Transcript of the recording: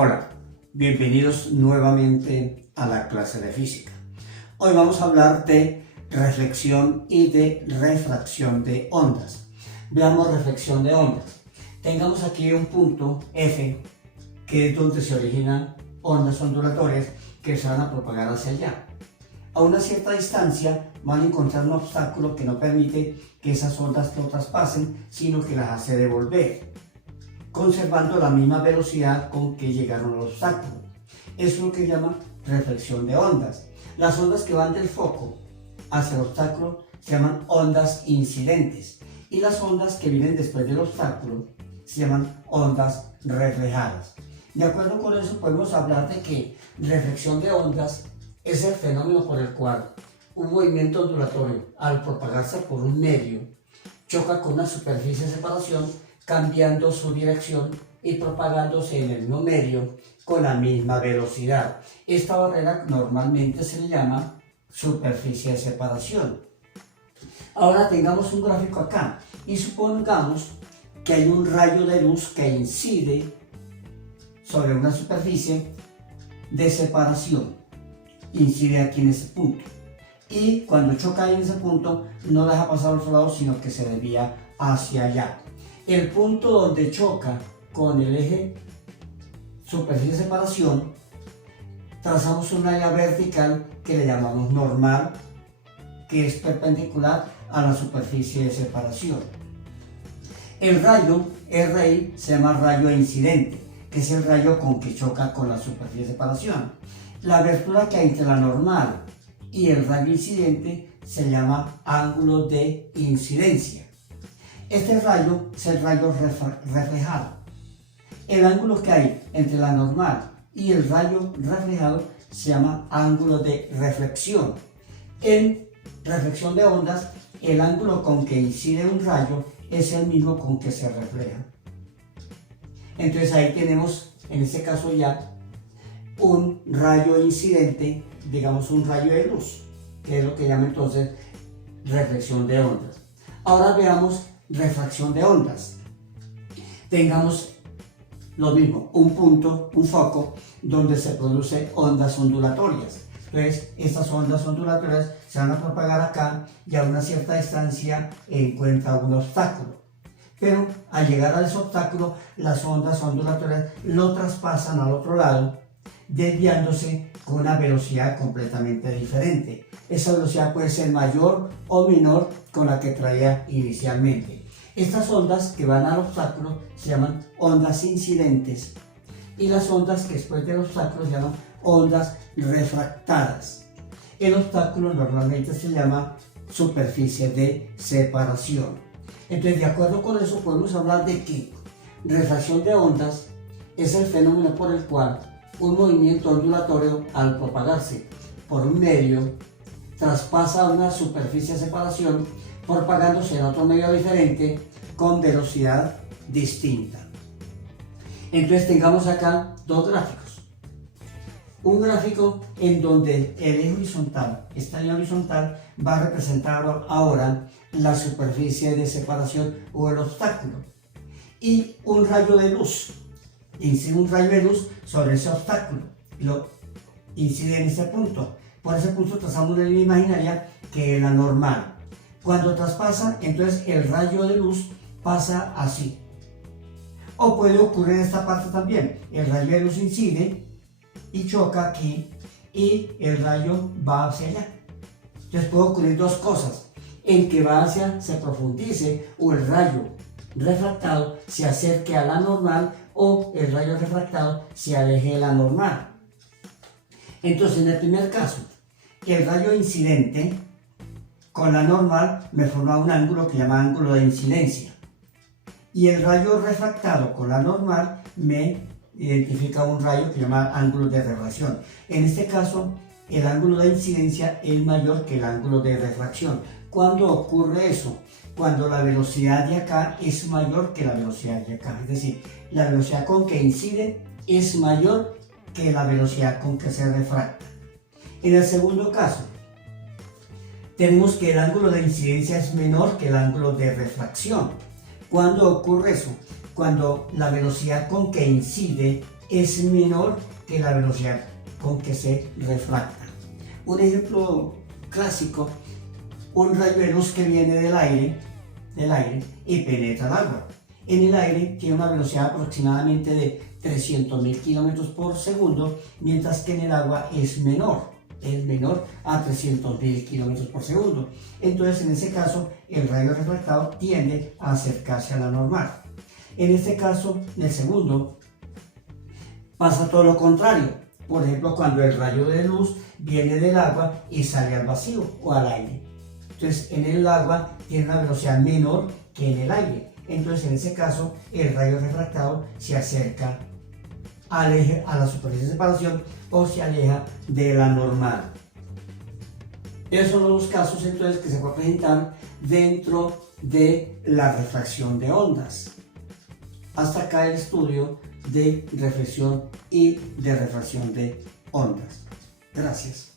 Hola, bienvenidos nuevamente a la clase de física. Hoy vamos a hablar de reflexión y de refracción de ondas. Veamos reflexión de ondas. Tengamos aquí un punto F, que es donde se originan ondas ondulatorias que se van a propagar hacia allá. A una cierta distancia van a encontrar un obstáculo que no permite que esas ondas lo traspasen, sino que las hace devolver, conservando la misma velocidad con que llegaron al obstáculo. Eso es lo que llama reflexión de ondas. Las ondas que van del foco hacia el obstáculo se llaman ondas incidentes, y las ondas que vienen después del obstáculo se llaman ondas reflejadas. De acuerdo con eso, podemos hablar de que reflexión de ondas es el fenómeno por el cual un movimiento ondulatorio, al propagarse por un medio, choca con una superficie de separación, cambiando su dirección y propagándose en el mismo medio con la misma velocidad. Esta barrera normalmente se le llama superficie de separación. Ahora tengamos un gráfico acá y supongamos que hay un rayo de luz que incide sobre una superficie de separación. Incide aquí en ese punto. Y cuando choca en ese punto, no deja pasar al otro lado, sino que se desvía hacia allá. El punto donde choca con el eje superficie de separación, trazamos una área vertical que le llamamos normal, que es perpendicular a la superficie de separación. El rayo RI se llama rayo incidente, que es el rayo con que choca con la superficie de separación. La abertura que hay entre la normal y el rayo incidente se llama ángulo de incidencia. Este rayo es el rayo reflejado. El ángulo que hay entre la normal y el rayo reflejado se llama ángulo de reflexión. En reflexión de ondas, el ángulo con que incide un rayo es el mismo con que se refleja. Entonces ahí tenemos, en este caso ya, un rayo incidente, digamos un rayo de luz, que es lo que llama entonces reflexión de ondas. Ahora veamos refracción de ondas. Tengamos lo mismo, un punto, un foco, donde se producen ondas ondulatorias. Entonces, estas ondas ondulatorias se van a propagar acá y a una cierta distancia encuentra un obstáculo. Pero al llegar a ese obstáculo, las ondas ondulatorias lo traspasan al otro lado, desviándose con una velocidad completamente diferente. Esa velocidad puede ser mayor o menor con la que traía inicialmente. Estas ondas que van al obstáculo se llaman ondas incidentes, y las ondas que después del obstáculo se llaman ondas refractadas. El obstáculo normalmente se llama superficie de separación. Entonces, de acuerdo con eso, podemos hablar de que refracción de ondas es el fenómeno por el cual un movimiento ondulatorio, al propagarse por un medio, traspasa una superficie de separación, propagándose en otro medio diferente con velocidad distinta. Entonces tengamos acá dos gráficos. Un gráfico en donde el eje horizontal, esta línea horizontal, va a representar ahora la superficie de separación o el obstáculo. Y un rayo de luz. Incide un rayo de luz sobre ese obstáculo, lo incide en ese punto. Por ese punto trazamos una línea imaginaria que es la normal. Cuando traspasa, entonces el rayo de luz pasa así. O puede ocurrir en esta parte también. El rayo de luz incide y choca aquí y el rayo va hacia allá. Entonces puede ocurrir dos cosas: en que se profundice, o el rayo refractado se acerque a la normal, o el rayo refractado se aleje de la normal. Entonces, en el primer caso, el rayo incidente con la normal me forma un ángulo que se llama ángulo de incidencia, y el rayo refractado con la normal me identifica un rayo que se llama ángulo de refracción. En este caso, el ángulo de incidencia es mayor que el ángulo de refracción. ¿Cuándo ocurre eso? Cuando la velocidad de acá es mayor que la velocidad de acá. Es decir, la velocidad con que incide es mayor que la velocidad con que se refracta. En el segundo caso, tenemos que el ángulo de incidencia es menor que el ángulo de refracción. ¿Cuándo ocurre eso? Cuando la velocidad con que incide es menor que la velocidad con que se refracta. Un ejemplo clásico, un rayo de luz que viene del aire y penetra el agua. En el aire tiene una velocidad aproximadamente de 300.000 kilómetros por segundo, mientras que en el agua es menor a 300.000 kilómetros por segundo. Entonces, en ese caso, el rayo refractado tiende a acercarse a la normal. En este caso, en el segundo, pasa todo lo contrario. Por ejemplo, cuando el rayo de luz viene del agua y sale al vacío o al aire. Entonces, en el agua tiene una velocidad menor que en el aire. Entonces, en ese caso, el rayo refractado se acerca al eje, a la superficie de separación, o se aleja de la normal. Esos son los casos entonces que se pueden presentar dentro de la refracción de ondas. Hasta acá el estudio de reflexión y de refracción de ondas. Gracias.